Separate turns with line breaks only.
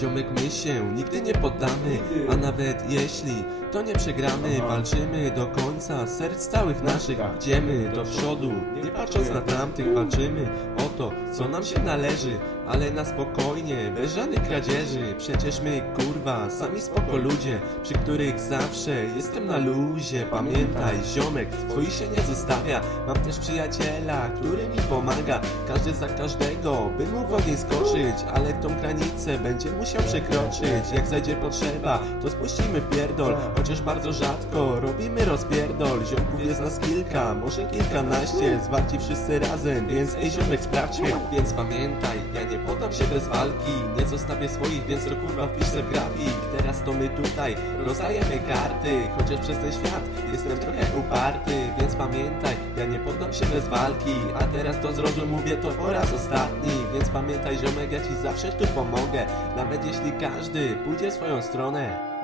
Ziomek my się nigdy nie poddamy A nawet jeśli to nie przegramy Walczymy do końca serc całych naszych. Idziemy do przodu Nie patrząc na tamtych walczymy o to co nam się należy Ale na spokojnie, bez żadnych kradzieży. Przecież my kurwa, sami spoko ludzie Przy których zawsze jestem na luzie. Pamiętaj ziomek, twój się nie zostawia. Mam też przyjaciela, który mi pomaga. Każdy za każdego, by mógł w ogień skoczyć. Ale tą granicę będzie musiał przekroczyć. Jak zajdzie potrzeba, to spuścimy pierdol. Chociaż bardzo rzadko robimy rozpierdol. Ziomków jest nas kilka, może kilkanaście. Zwarci wszyscy razem, więc ej ziomek sprawdź mnie Więc pamiętaj, ja nie poddam się bez walki. Nie zostawię swoich, więc to kurwa wpisz se w grafik. Teraz to my tutaj rozdajemy karty. Chociaż przez ten świat jestem trochę uparty Więc pamiętaj, ja nie poddam się bez walki. A teraz to zrozum, mówię to po raz ostatni. Więc pamiętaj ziomek, ja ci zawsze tu pomogę. Nawet jeśli każdy pójdzie swoją stronę